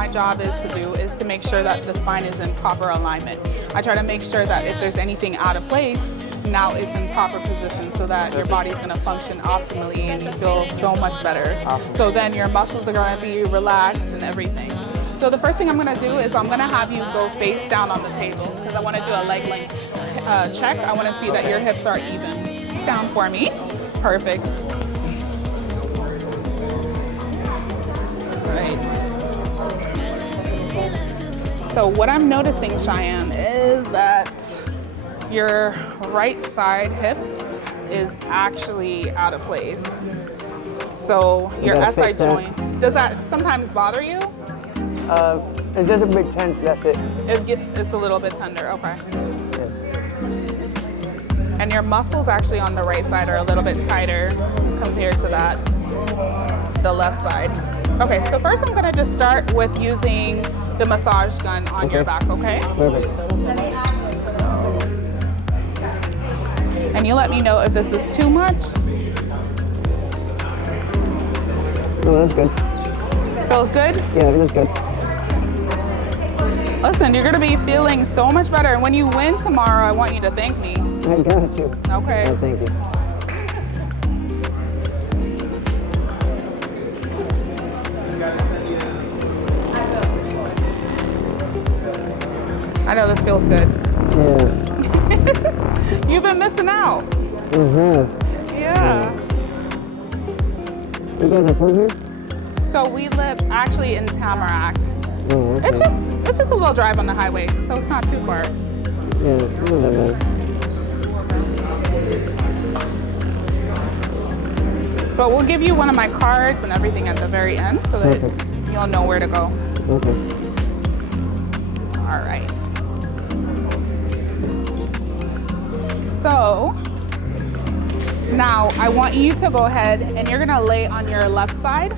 my job is to do is to make sure that the spine is in proper alignment. I try to make sure that if there's anything out of place, now it's in proper position so that your body's gonna function optimally and you feel so much better. Awesome. So then your muscles are gonna be relaxed and everything. So the first thing I'm gonna do is I'm gonna have you go face down on the table because I wanna do a leg length check. I wanna see that your hips are even. Down for me. Perfect. Right. So what I'm noticing, Cheyenne, is that your right side hip is actually out of place. So your SI joint, does that sometimes bother you? It's just a bit tense, that's it. It's a little bit tender, okay. And your muscles actually on the right side are a little bit tighter compared to the left side. Okay, so first I'm gonna just start with using the massage gun on your back, okay? Perfect. And you let me know if this is too much. No, that's good. Feels good? Yeah, that's good. Listen, you're gonna be feeling so much better. And when you win tomorrow, I want you to thank me. I got you. Okay. Oh, thank you. I know this feels good. Yeah. You've been missing out. Yeah. You guys are from here? So we live actually in Tamarack. Oh, okay. It's just a little drive on the highway, so it's not too far. Yeah, not that bad. But we'll give you one of my cards and everything at the very end so that you'll know where to go. Okay. All right. So now I want you to go ahead and you're gonna lay on your left side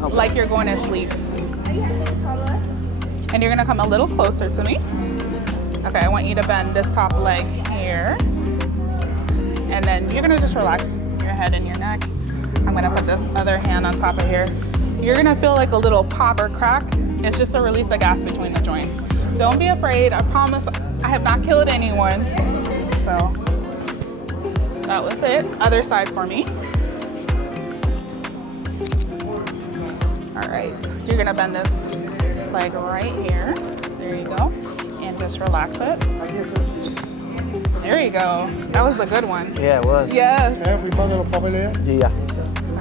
like you're going to sleep. And you're gonna come a little closer to me. Okay, I want you to bend this top leg here. And then you're gonna just relax your head and your neck. I'm gonna put this other hand on top of here. You're gonna feel like a little pop or crack. It's just a release of gas between the joints. Don't be afraid, I promise I have not killed anyone. So, that was it. Other side for me. All right, you're gonna bend this leg right here. There you go. And just relax it. There you go. That was a good one. Yeah, it was. Yes. Yeah.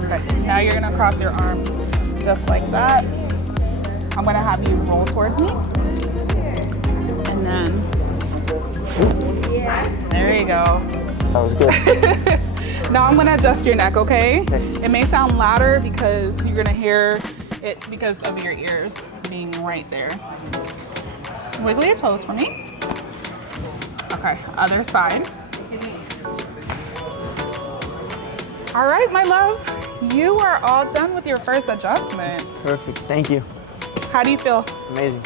Okay, now you're gonna cross your arms just like that. I'm gonna have you roll towards me. And then, there you go. That was good. Now I'm gonna adjust your neck, okay? It may sound louder because you're gonna hear it because of your ears being right there. Wiggle your toes for me. Okay, other side. All right, my love, you are all done with your first adjustment. Perfect. Thank you. How do you feel? Amazing.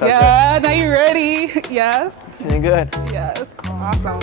Yeah, now you're ready. Yes. Feeling good. Yes. Awesome.